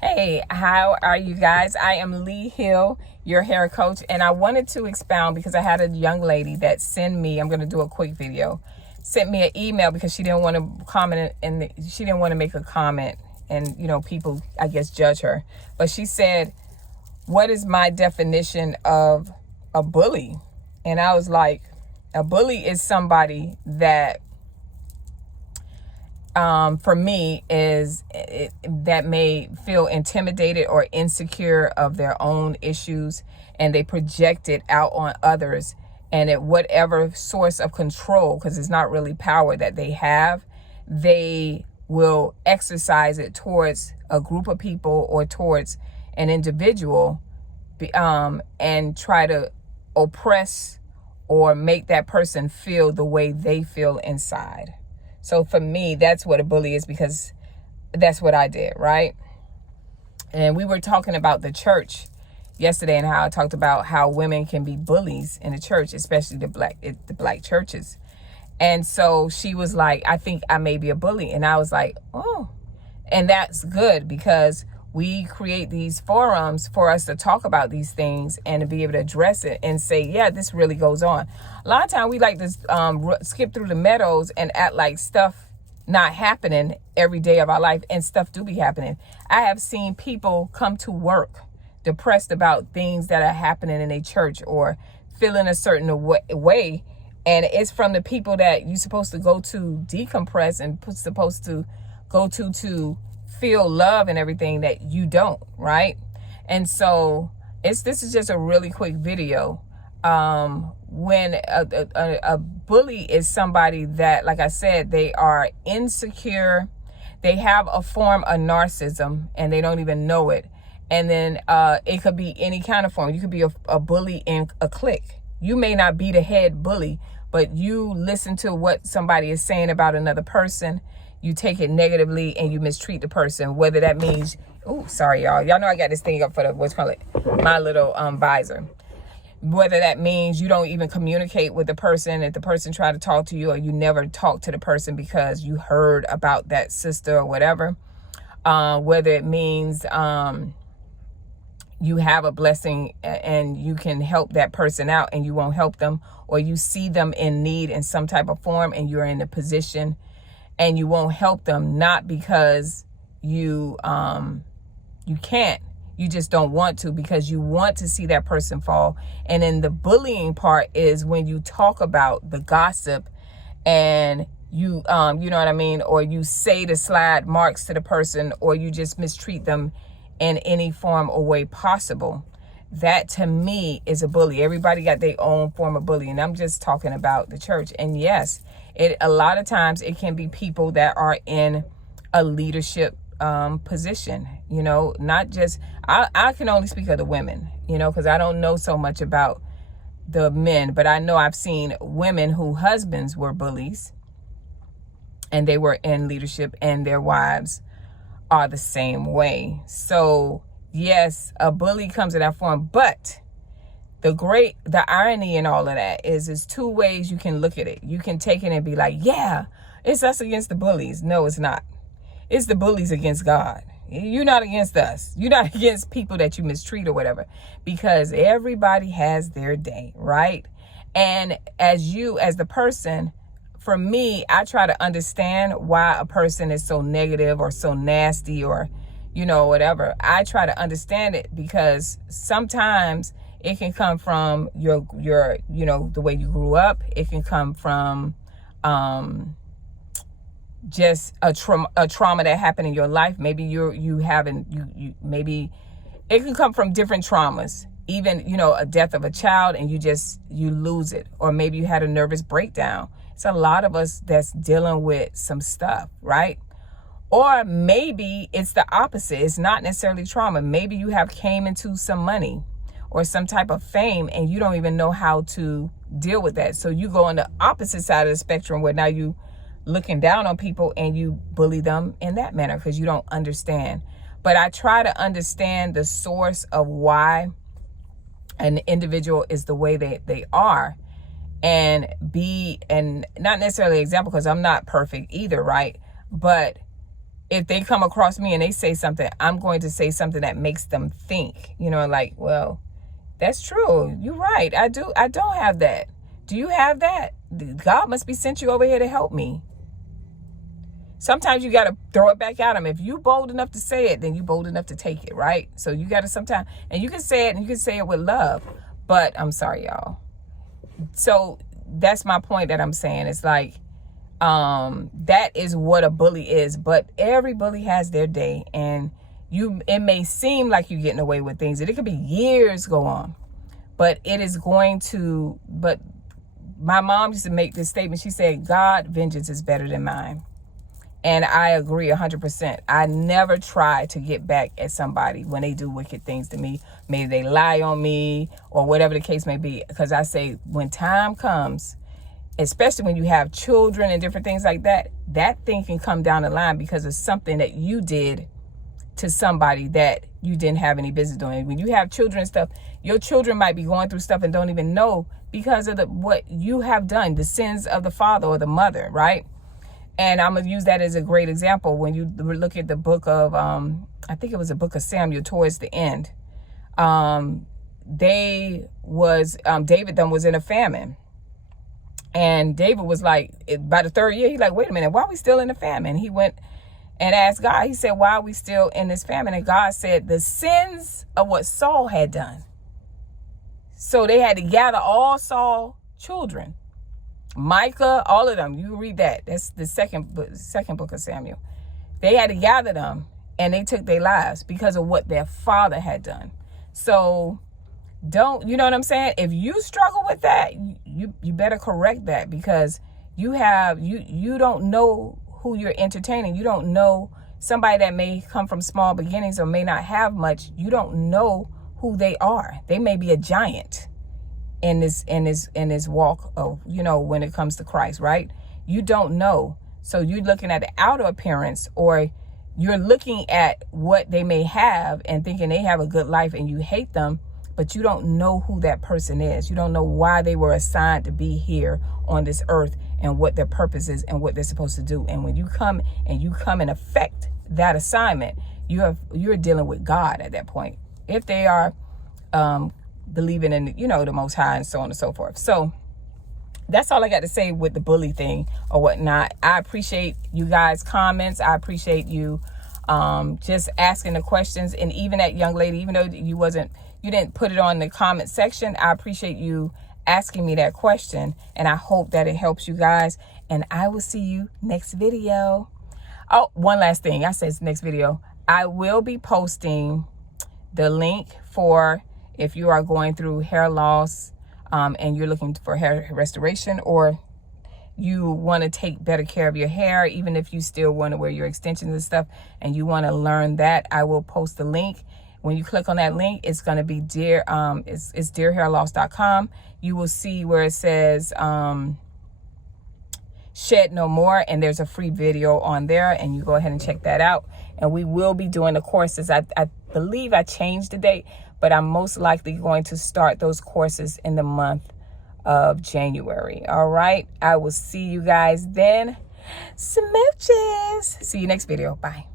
Hey, how are you guys? I am Lee Hill, your hair coach, and I wanted to expound because I had a young lady that sent me, I'm going to do a quick video, sent me an email because she didn't want to comment and she didn't want to make a comment and, people, I guess, judge her. But she said, what is my definition of a bully? And I was like, a bully is somebody that for me that may feel intimidated or insecure of their own issues, and they project it out on others, and at whatever source of control, because it's not really power that they have, they will exercise it towards a group of people or towards an individual, and try to oppress or make that person feel the way they feel inside. So for me, that's what a bully is, because that's what I did, right? And we were talking about the church yesterday and how I talked about how women can be bullies in the church, especially the black churches. And so she was like, I think I may be a bully. And I was like, oh, and that's good, because we create these forums for us to talk about these things and to be able to address it and say, yeah, this really goes on. A lot of times we like to skip through the meadows and act like stuff not happening every day of our life, and stuff do be happening. I have seen people come to work depressed about things that are happening in a church or feeling a certain way. And it's from the people that you're supposed to go to decompress and supposed to go to feel love and everything, that you don't, right? And so this is just a really quick video. When a bully is somebody that, like I said, they are insecure, they have a form of narcissism and they don't even know it. And then it could be any kind of form. You could be a bully in a clique. You may not be the head bully, but you listen to what somebody is saying about another person, you take it negatively and you mistreat the person, whether that means, oh, sorry, y'all know I got this thing up for the, what's called it, my little visor. Whether that means you don't even communicate with the person, if the person try to talk to you, or you never talk to the person because you heard about that sister or whatever. Whether it means you have a blessing and you can help that person out and you won't help them, or you see them in need in some type of form and you're in a position and you won't help them, not because you can't, you just don't want to, because you want to see that person fall. And then the bullying part is when you talk about the gossip and you know what I mean, or you say the slide marks to the person, or you just mistreat them in any form or way possible. That to me is a bully. Everybody got their own form of bullying. I'm just talking about the church. And yes, a lot of times it can be people that are in a leadership position, not just, I can only speak of the women, because I don't know so much about the men, but I know I've seen women whose husbands were bullies and they were in leadership, and their wives are the same way. So yes, a bully comes in that form, but the irony in all of that is two ways you can look at it. You can take it and be like, yeah, it's us against the bullies. No, it's not. It's the bullies against God. You're not against us. You're not against people that you mistreat or whatever, because everybody has their day, right? And as the person, for me, I try to understand why a person is so negative or so nasty or, whatever. I try to understand it, because sometimes it can come from your the way you grew up. It can come from just a trauma that happened in your life. Maybe maybe it can come from different traumas. Even, a death of a child and you lose it. Or maybe you had a nervous breakdown. It's a lot of us that's dealing with some stuff, right? Or maybe it's the opposite. It's not necessarily trauma. Maybe you have came into some money or some type of fame and you don't even know how to deal with that. So you go on the opposite side of the spectrum, where now you looking down on people and you bully them in that manner because you don't understand. But I try to understand the source of why an individual is the way they are, and not necessarily an example, because I'm not perfect either, right? But if they come across me and they say something, I'm going to say something that makes them think, like, well, that's true. You're right. I don't have that. Do you have that? God must be sent you over here to help me. Sometimes you got to throw it back at them. If you bold enough to say it, then you bold enough to take it, right? So you got to sometimes, and you can say it, and you can say it with love. But I'm sorry, y'all. So that's my point that I'm saying. It's like, that is what a bully is. But every bully has their day, and it may seem like you're getting away with things, and it could be years go on, but it is going to. But my mom used to make this statement. She said, "God, vengeance is better than mine." And I agree 100%. I never try to get back at somebody when they do wicked things to me. Maybe they lie on me or whatever the case may be. Because I say when time comes, especially when you have children and different things like that, that thing can come down the line because of something that you did to somebody that you didn't have any business doing. When you have children and stuff, your children might be going through stuff and don't even know because of what you have done, the sins of the father or the mother, right? And I'm going to use that as a great example. When you look at the book of, I think it was the book of Samuel towards the end, David was in a famine. And David was like, by the third year, he's like, wait a minute, why are we still in a famine? He went and asked God, he said, why are we still in this famine? And God said, the sins of what Saul had done. So they had to gather all Saul's children. Micah, all of them. You read that. That's the second book of Samuel. They had to gather them, and they took their lives because of what their father had done. So you know what I'm saying? If you struggle with that, you better correct that, because you don't know who you're entertaining. You don't know somebody that may come from small beginnings or may not have much. You don't know who they are. They may be a giant in this walk of, when it comes to Christ, right? You don't know. So you're looking at the outer appearance, or you're looking at what they may have and thinking they have a good life and you hate them, but you don't know who that person is. You don't know why they were assigned to be here on this earth and what their purpose is and what they're supposed to do. And when you come and affect that assignment, you're dealing with God at that point. If they are believing in, the Most High and so on and so forth. So that's all I got to say with the bully thing or whatnot. I appreciate you guys' comments. I appreciate you just asking the questions. And even that young lady, even though you didn't put it on the comment section, I appreciate you asking me that question. And I hope that it helps you guys. And I will see you next video. Oh, one last thing. I said next video. I will be posting the link for if you are going through hair loss and you're looking for hair restoration, or you want to take better care of your hair, even if you still want to wear your extensions and stuff, and you want to learn that, I will post the link. When you click on that link, it's going to be it's dearhairloss.com. You will see where it says Shed No More, and there's a free video on there, and you go ahead and check that out. And we will be doing the courses. I believe I changed the date, but I'm most likely going to start those courses in the month of January. All right. I will see you guys then. Smooches. See you next video. Bye.